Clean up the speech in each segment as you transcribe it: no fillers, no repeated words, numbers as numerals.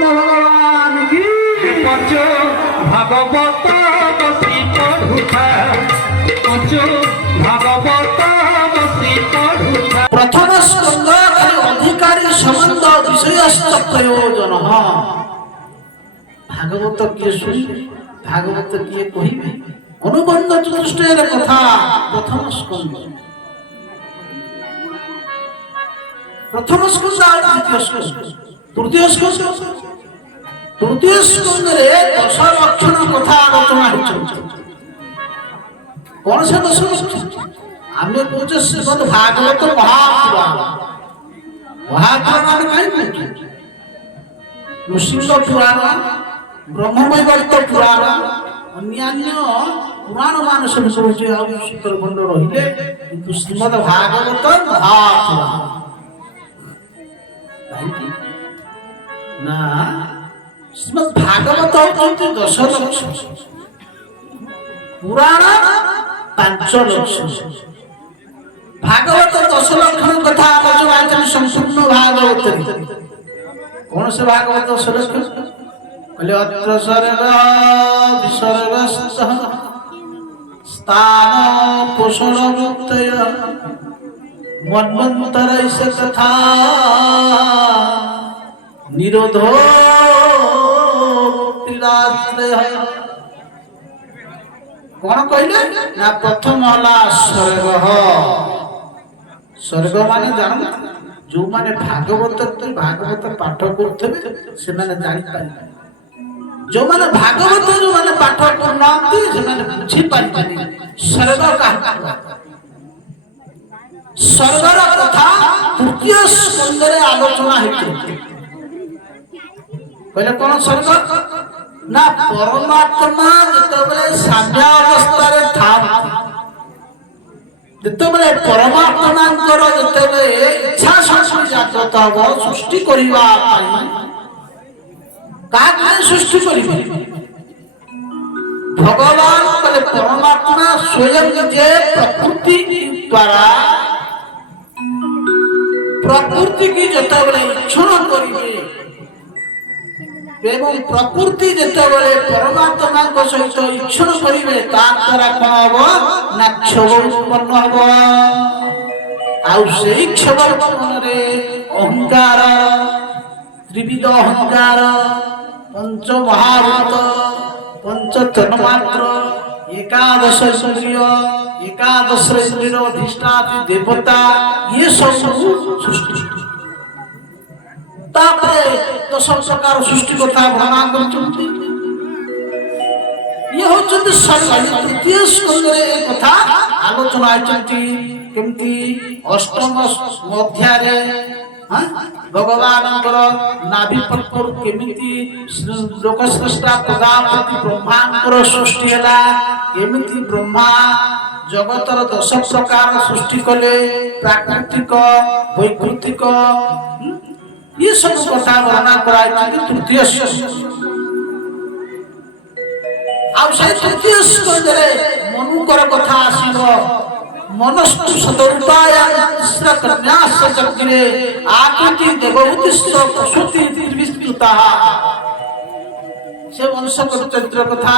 भगवान की पंचो भागवत बसी पढ़ुथा पंचो भागवत बसी पढ़ुथा प्रथम स्कंद अधिकारी संबंध विषयस्त प्रयोजन भागवत किए शुणी भागवत किए कहिबे अनुबंध चतुष्टयर कथा प्रथम स्कंद तृतीय स्कंद तृतीय स्कंद रे 10 लक्षण कथा आलोचना होछि कौन से 10 लक्षण आमे पूजे श्रीमद् भागवत महापुराण महापुराण काई पूजे ऋषिंग पुराण ब्रह्मवैवर्त पुराण अन्यान्य पुराण मान सब जे आ शिखर खंड रहिले किंतु श्रीमद् भागवत महापुराण ना श्रीमद् भागवत होती 10 लक्षण पुराण 5 लक्षण भागवत 10 लक्षण कथा आलोचना संपूर्ण भागवत कौन से भागवत 10 लक्षण कहले अत्र सर्ग विसर्ग स्थान पोषण मुक्तय मन्वन्तरैष कथा निरोधो मुक्तिराश्रय कौन कहले ना प्रथम हला स्वर्ग स्वर्ग माने जान जो माने भागवत पाठ करथबे से माने जानि पारि जो माने भागवत जो माने पाठ करनांती से माने बुझि पारि स्वर्ग का स्वर्गर कथा तृतीय स्कंद रे आलोचना हेतु पहले कौन स्वर्ग ना परमात्मा जेतबेले साध्या अवस्था रे था जेतबेले परमात्मा कर जेतबेले इच्छा शक्ति जागृत हो सृष्टि करिवा पाई काहे सृष्टि करिवे भगवान कहले परमात्मा स्वयं जे प्रकृति द्वारा प्रकृति की जेतबेले इच्छा करिवे एवं प्रकृति जेतबेले परमात्मा को सहित इच्छा करिवे ता द्वारा कोन हबो ना क्षोभ उत्पन्न हबो आउ सेही क्षोभ उत्पन्न रे अहंकार त्रिविध अहंकार पंच महाभूत पंच तन्मात्र एकादश इंद्रिय एकादश इंद्रिय अधिष्ठात्री देवता ये सब सृष्टि तापरे 10 प्रकार सृष्टि कथा वर्णना करछन्ति ये होचन्ति तृतीय स्कंद रे ए कथा आलोचना आइछन्ति केमति अष्टम अध्याय रे भगवानଙ୍କର नाभि पत्तर केमिति लोक सृष्टा प्रजापति ब्रह्माଙ୍କର सृष्टि ହେଲା केमिति ब्रह्मा जगतर 10 प्रकार सृष्टि कले प्राकृतिक वैकृतिक ये सब कथा वर्णना कराई तृतीय आ तृतीय स्कंद रे मनुकर कथा आसीबो मनस्तु सदरूपाया मिश्र कन्यास चक्रे आकृति देवभूतिस्थ प्रसूति विस्तृता से वंश चरित्र कथा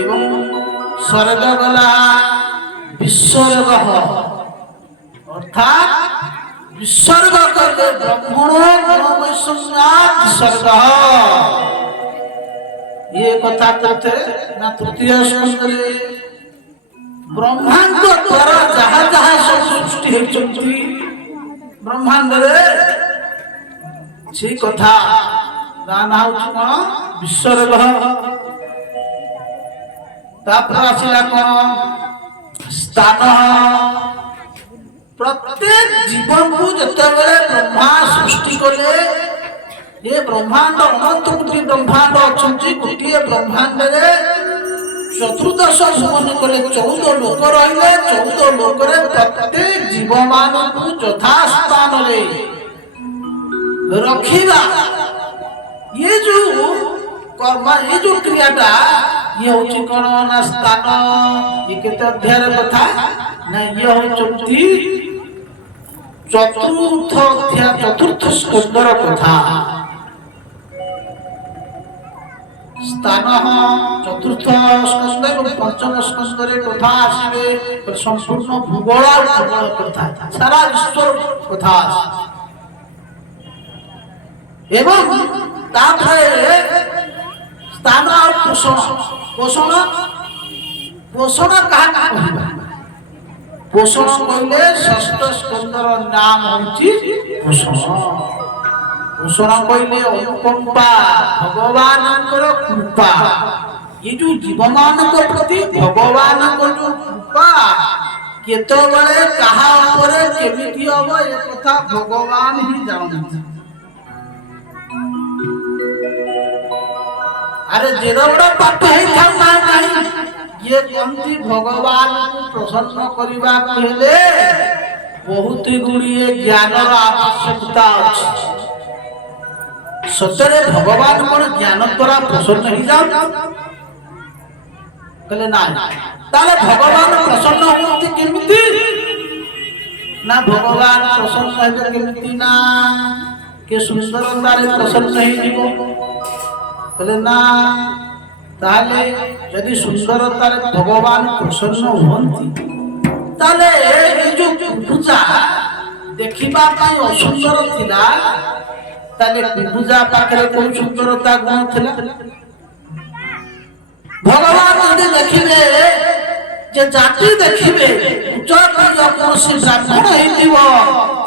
एवं स्वर्ग गला विसर्ग अर्थात विसर्ग करके ब्रह्मणो वैष्णव विसर्ग ये कथा करते ना तृतीय स्कंद रे ब्रह्मांड द्वारा जहाँ जहाँ सब सृष्टि होती ब्रह्मांड रे से कथा गाना होची कोन विसर्ग तापर आसिला कोन स्थान प्रत्येक जीवन को जतबेले ब्रह्मा सृष्टि कले ये ब्रह्मांड अनंत कोटि ब्रह्मांड अछंती गोटिए ब्रह्मांड रे चतुर्दश भुवन कले 14 लोक रहिले 14 लोक रे प्रत्येक जीव मान को यथा स्थान रे रखिबा ये जो कर्म ये जो क्रियाटा ये होची कोन ना स्थान ये केते अध्याय कथा ना ये होचंती ଚତୁର୍ଥ ଅଧ୍ୟାୟ ଚତୁର୍ଥ ସ୍କନ୍ଧର କଥା ସ୍ଥାନ ଚତୁର୍ଥ ସ୍କନ୍ଧ ଏବଂ ପଞ୍ଚମ ସ୍କନ୍ଧରେ କଥା ଆସିବେ ସମ୍ପୂର୍ଣ୍ଣ ଭୂଗୋଳ କଥା ସାରା ବିଶ୍ୱର କଥା ଆସିବେ ଏବଂ ତାପରେ ସ୍ଥାନ ଆଉ ପୋଷଣ ପୋଷଣ ପୋଷଣ କାହାକୁ କହିବା ପୋଷଣ କହିଲେ ଷଷ୍ଠ ସ୍କନ୍ଧର ନାମ ହେଉଛି ପୋଷଣ ପୋଷଣ କହିଲେ ଅନୁକମ୍ପା ଭଗବାନଙ୍କର କୃପା ଏ ଯୋଉ ଜୀବମାନଙ୍କ ପ୍ରତି ଭଗବାନଙ୍କର ଯୋଉ କୃପା କେତେବେଳେ କାହା ଉପରେ କେମିତି ହବ ଏ କଥା ଭଗବାନ ହିଁ ଜାଣନ୍ତି ଆରେ ଯେରବଡ ପାଠ ହେଇଥାଉ ନା କାହିଁ ଇଏ କହନ୍ତି ଭଗବାନଙ୍କୁ ପ୍ରସନ୍ନ କରିବାକୁ ହେଲେ ବହୁତ ଗୁଡ଼ିଏ ଜ୍ଞାନର ଆବଶ୍ୟକତା ଅଛି ସତରେ ଭଗବାନ କଣ ଜ୍ଞାନ ଦ୍ୱାରା ପ୍ରସନ୍ନ ହେଇଯାଉ କହିଲେ ନା ତାହେଲେ ଭଗବାନ ପ୍ରସନ୍ନ ହୁଅନ୍ତି କେମିତି ନା ଭଗବାନ ପ୍ରସନ୍ନ ହେବେ କେମିତି ନା କେ ସୁନ୍ଦରତାରେ ପ୍ରସନ୍ନ ହେଇଯିବ କହିଲେ ନା ତାହେଲେ ଯଦି ସୁନ୍ଦରତାରେ ଭଗବାନ ପ୍ରସନ୍ନ ହୁଅନ୍ତି ତାହେଲେ ଏ ଯୋଉ ପୂଜା ଦେଖିବା ପାଇଁ ଅସୁନ୍ଦର ଥିଲା ତାହେଲେ ପୂଜା ପାଖରେ କୋଉ ସୁନ୍ଦରତା ଗୁଣ ଥିଲା ଭଗବାନ ଯଦି ଦେଖିବେ ଯେ ଜାତି ଦେଖିବେ କୌଣସି ବ୍ରାହ୍ମଣ ହେଇଥିବ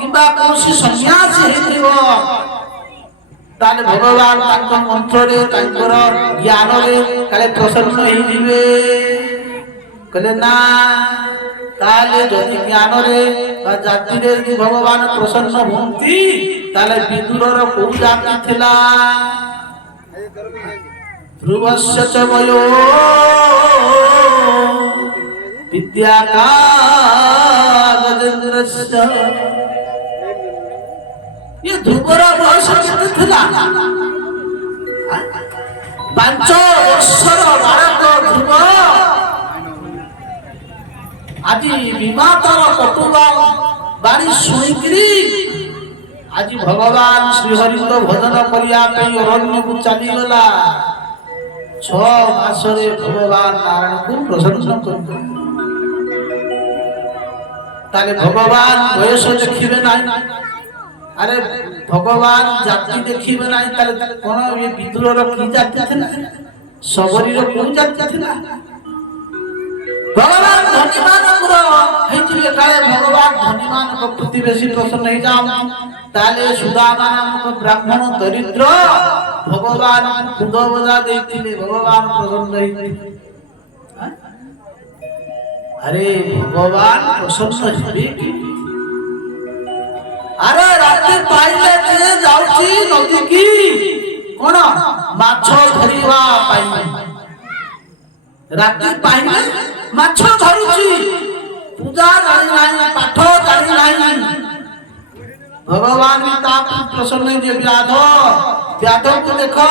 କିମ୍ବା କୌଣସି ସନ୍ନ୍ୟାସୀ ହେଇଥିବ ତାହେଲେ ଭଗବାନ ତାଙ୍କ ମନ୍ତ୍ରରେ ତାଙ୍କର ଜ୍ଞାନରେ କାଳେ ପ୍ରସନ୍ନ ହେଇଯିବେ କହିଲେ ନା ତାହେଲେ ଯଦି ଜ୍ଞାନରେ ବା ଜାତିରେ ଯଦି ଭଗବାନ ପ୍ରସନ୍ନ ହୁଅନ୍ତି ତାହେଲେ ବିଦୁରର କୋଉ ଜାତି ଥିଲା ଧ୍ରୁବସ୍ୟ ଚ ବୟୋ ବିଦ୍ୟାକା ଗଜେନ୍ଦ୍ରସ୍ୟ ये ध्रुवर बयस केते थिला 5 वर्षर बालक ध्रुव আজি বিমাতার কটুবা বাড়ি শুনিকি আজি ভগবান শ্রীহরিଙ୍କ ভজন করিয়া পই অরণ্যକୁ চালি গলা 6 মাসরে ভগবান নারায়ণକୁ প্রসন্ন করতে তাহলে ভগবান বয়স দেখিবে নাই अरे भगवान जाति देखिबे নাই তাহলে কোন এই বিদ্রোহর কি জাতি ছিল সবরীর কোন জাতি ছিল ভগবান ধনীমানଙ୍କର ହେଇଥିବେ কালে ভগবান ধনীମାନଙ୍କ প্রতি বেশি প্রসন্ন হই যাও তাহলে সুদামা নামক ব্রাহ্মণ দরিদ্র ভগবান দুধবজা ଦେଇଥିଲେ ভগবান প্রসন্ন হইଥିଲେ আরে ভগবান প্রসন্ন হবে কি अरे राती पाइले जे जाउची नदी की कोन माछ धरिवा पाई राती पाइले माछ धरुची पूजा जानी नाही पाठ जानी नाही भगवान ता प्रसन्न जे व्याध व्याध को देखो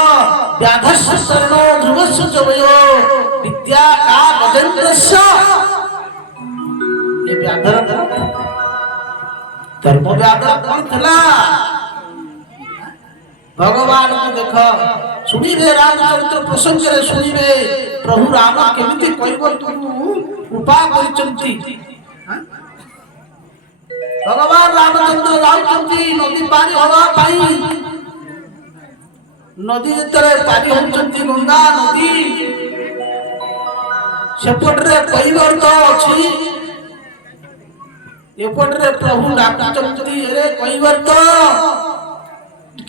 व्याधस्य शरणो ध्रुवस्य जवयो विद्या का गजेन्द्रस्य ये व्याधर धर्म व्याध कौन थिला भगवान को देख सुनिबे रामचरित्र प्रसंग रे सुनिबे प्रभु राम केमिति कहबो तू कृपा करिचंती भगवान रामचंद्र जाउचंती नदी पारी हवा पाई नदी जेतरे पारी होचंती गंगा नदी सेपटरे कहबर तो अछि एपटरे प्रभु डाकुचंती रे कहबर तो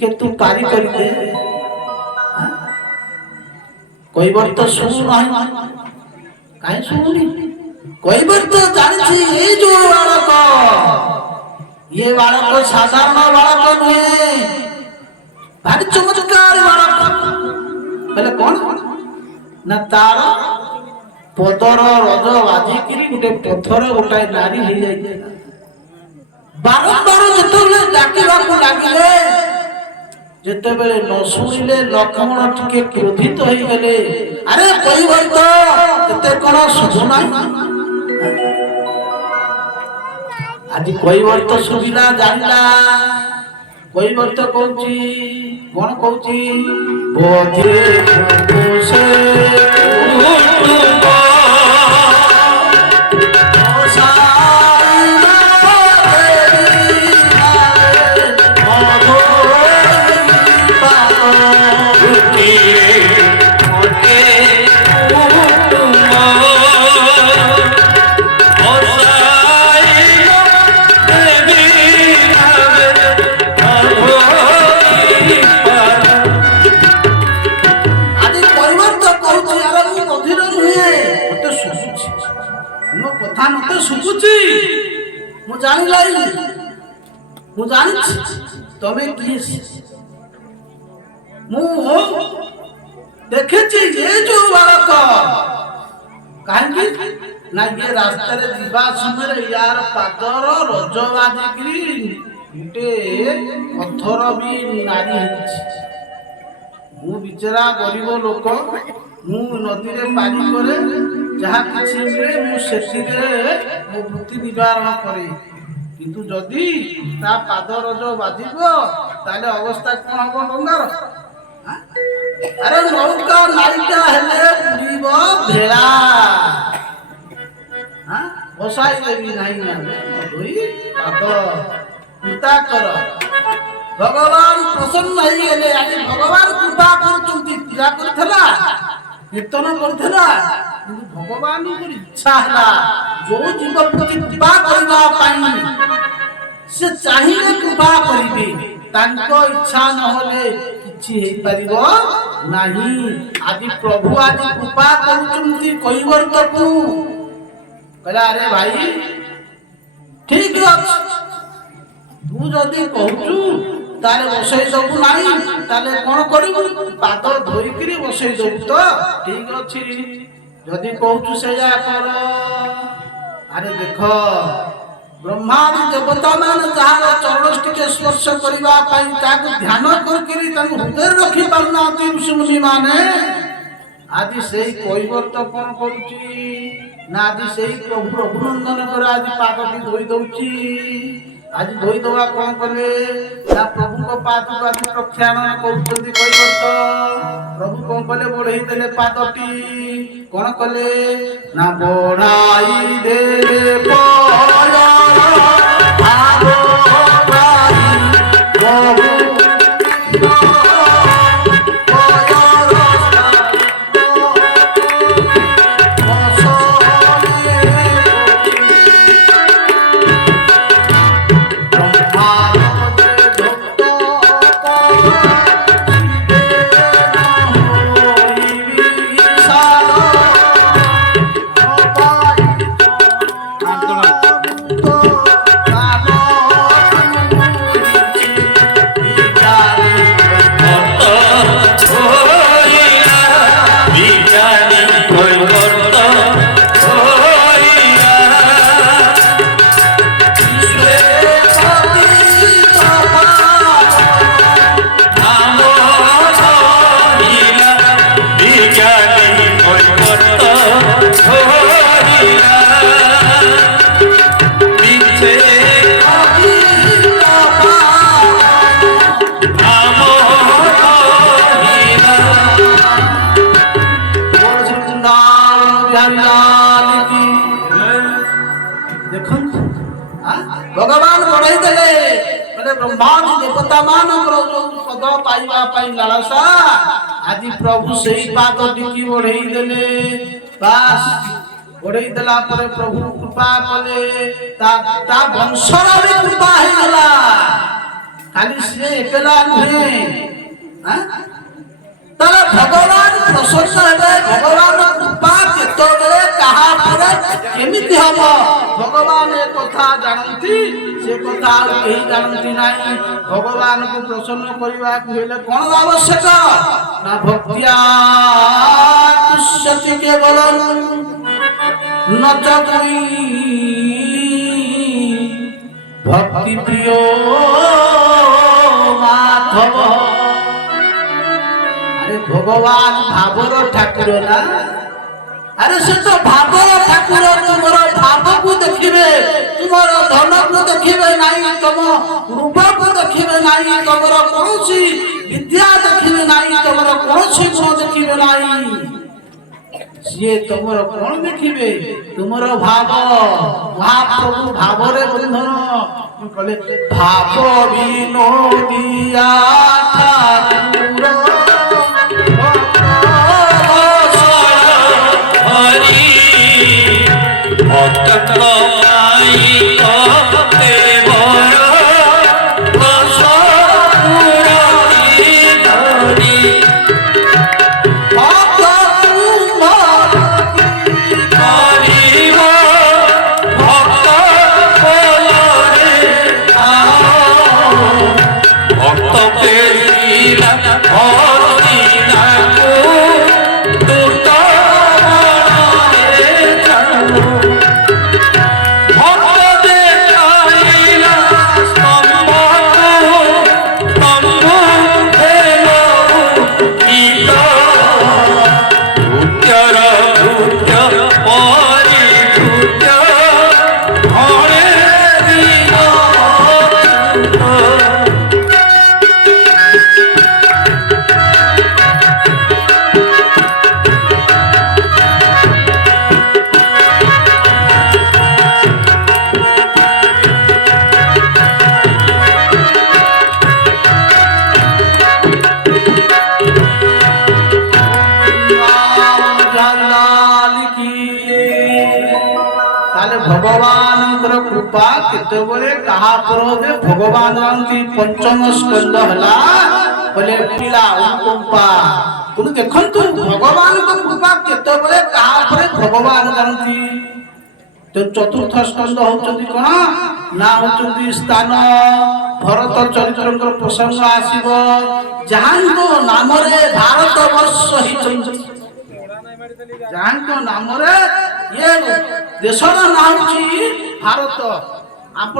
के तू पारी कर दे कहबर तो सुन नहीं काहे सुनी कहबर तो जानि ए जो बालक ये बालक साधारण बालक नहीं भारी चमत्कार बालक बोले कौन ना तार पदर रज बाजिकी गोटे पथर गोटाए नारी हो जाए बारंबार जिते डाकवाक लगिले जिते न शुणिले लक्ष्मण टिके क्रोधित हो गले अरे कहबर तो कौन शुभुना ଆଜି କୈବର୍ତ୍ତ ସୁବିଧା ଜାଣିଲା କୈବର୍ତ୍ତ କହୁଛି କଣ କହୁଛି ବୋଧେ ସେ ମୁଁ ଜାଣିଲି ମୁଁ ଜାଣିଛି ତମେ କିଏ ମୁଁ ଦେଖିଛି ଏ ଯୋଉ ବାଳକ କାହିଁକି ନା ଇଏ ରାସ୍ତାରେ ଯିବା ସମୟରେ ୟାର ପାଦର ରଜ ବାଜିକିରି ଗୋଟେ ପଥର ବି ନାରୀ ହେଇଛି। ମୁଁ ବିଚରା ଗରିବ ଲୋକ ମୁଁ ନଦୀରେ ପାଣି କରେ ଯାହା କିଛି ମିଳେ ମୁଁ ସେଥିରେ ମୋ ବୃତ୍ତି ନିବାରଣ କରେ କିନ୍ତୁ ଯଦି ତା ପାଦ ରଜ ବାଜିବ ତାହେଲେ ଅବସ୍ଥା କଣ ହବ ଡଙ୍ଗାର ଆରେ ନୌକା ନାଇକା ହେଲେ ବୁଡ଼ିବ ଭେଳା ବସାଇ ଦେବି ନାହିଁ ଧୋଇ ପାଦ କୃପା କର ଭଗବାନ ପ୍ରସନ୍ନ ହେଇଗଲେ ଆଜି ଭଗବାନ କୃପା କରୁଛନ୍ତି ପୂଜା କରୁଥିଲା କୀର୍ତ୍ତନ କରୁଥିଲା କିନ୍ତୁ ଭଗବାନଙ୍କର ଇଚ୍ଛା ହେଲା ଯୋଉ ଜୀବ ପ୍ରତି କୃପା କରିବା ପାଇଁ ସେ ଚାହିଁଲେ କୃପା କରିବେ ତାଙ୍କ ଇଚ୍ଛା ନହେଲେ କିଛି ହେଇପାରିବ ନାହିଁ। ଆଜି ପ୍ରଭୁ ଆଜି କୃପା କରୁଛନ୍ତି କୈବର୍ତ୍ତକୁ କହିଲା ଆରେ ଭାଇ ଠିକ ଅଛି ତୁ ଯଦି କହୁଛୁ ତାହେଲେ ବସେଇ ଦବୁ ନାହିଁ ତାହେଲେ କଣ କରିବୁ ପାଦ ଧୋଇକିରି ବସେଇ ଦବୁ ତ ଠିକ ଅଛି ଯଦି କହୁଛୁ ସେଇଆ କର। ଆରେ ଦେଖ ବ୍ରହ୍ମାଦି ଦେବତା ମାନେ ଯାହାର ଚରଣ ଟିକେ ସ୍ପର୍ଶ କରିବା ପାଇଁ ତାକୁ ଧ୍ୟାନ କରିକିରି ତାଙ୍କୁ ହୃଦୟରେ ରଖି ପାରୁନାହାନ୍ତି ଋଷିମୁନି ମାନେ ଆଜି ସେଇ କୈବର୍ତ୍ତ କଣ କରୁଛି ନା ଆଜି ସେଇ ପ୍ରଭୁ ରଘୁନନ୍ଦନଙ୍କର ଆଜି ପାଦଟି ଧୋଇ ଦଉଛି। ଆଜି ଧୋଇଦବା କଣ କଲେ ନା ପ୍ରଭୁଙ୍କ ପାଦକୁ ଆଜି ପ୍ରକ୍ଷାଳନ କରୁଛନ୍ତି କୈବର୍ତ୍ତ ପ୍ରଭୁ କଣ କଲେ ବଢେଇ ଦେଲେ ପାଦଟି କଣ କଲେ ନା ବଢାଇ ଦେଲେ भगवान बढ़ाई देले बोले ब्रह्मांड देवता मानकर जो पद पाइबा पाई लालसा आज प्रभु सही पाद टिकी बढ़ाई देले बस बढ़ाई देला पर प्रभु कृपा कले ता वंशर भी कृपा हे गला खाली से एकला नुहे हां ताले भगवान प्रसन्न हेले भगवान कृपा केतबेले कहा पर केमिति हबो भगवान एक कथा जानती से कथा केही जानती नाही भगवान को प्रसन्न करबा हेले कोन आवश्यक ना भक्तिया तुष्यति केवलं न जगुई भक्ति प्रिय माधव अरे भगवान भावर ठाकुर ना अरे से तो भावर ठाकुर तुमर भाव को देखिबे ତୁମର ଧନକୁ ଦେଖିବେ ନାହିଁ, ତମ ରୂପକୁ ଦେଖିବେ ନାହିଁ, ତମର କୌଣସି ବିଦ୍ୟା ଦେଖିବେ ନାହିଁ, ତମର କୌଣସି ଗୁଣ ଦେଖିବେ ନାହିଁ। ସିଏ ତମର କଣ ଦେଖିବେ? ତୁମର ଭାବ। ମହାପ୍ରଭୁ ଭାବରେ ବନ୍ଧନ କଲେ। ଭାବ ବିନୋଦିଆ ଠାକୁର হরি ভক্ত পাই কতে বড় বসুরতি ধরি ভক্ত হরিব ভক্ত বলরে ভক্ত পেশিলা হরিনাকু দুত মনে জানো ভক্ত দেখাইলা স্তম্ভকু স্তম্ভ হেল গীত ভূত্যর ভূত্য পরিভূত্য হরে দিন ତାହେଲେ ଭଗବାନଙ୍କର କୃପା କେତେବେଳେ କାହା ଉପରେ ହେବେ ଭଗବାନ ଜାଣନ୍ତି। ପଞ୍ଚମ ସ୍କନ୍ଦ ହେଲା କହିଲେ ପିଲା କୃପା। ତେଣୁ ଦେଖନ୍ତୁ ଭଗବାନଙ୍କ କୃପା କେତେବେଳେ କାହା ଉପରେ ଭଗବାନ ଜାଣନ୍ତି। ତେଣୁ ଚତୁର୍ଥ ସ୍କନ୍ଦ ହଉଛନ୍ତି କଣ ନା ହଉଛନ୍ତି ସ୍ଥାନ। ଭରତ ଚରିତ୍ରଙ୍କର ପ୍ରସଙ୍ଗ ଆସିବ। ଯାହାଙ୍କ ନାମରେ ଭାରତ ବର୍ଷ ହେଇଛନ୍ତି, ଯାହାଙ୍କ ନାମରେ ଏ ଦେଶର ନାଁ ହଉଛି ଭାରତ। ଆପଣ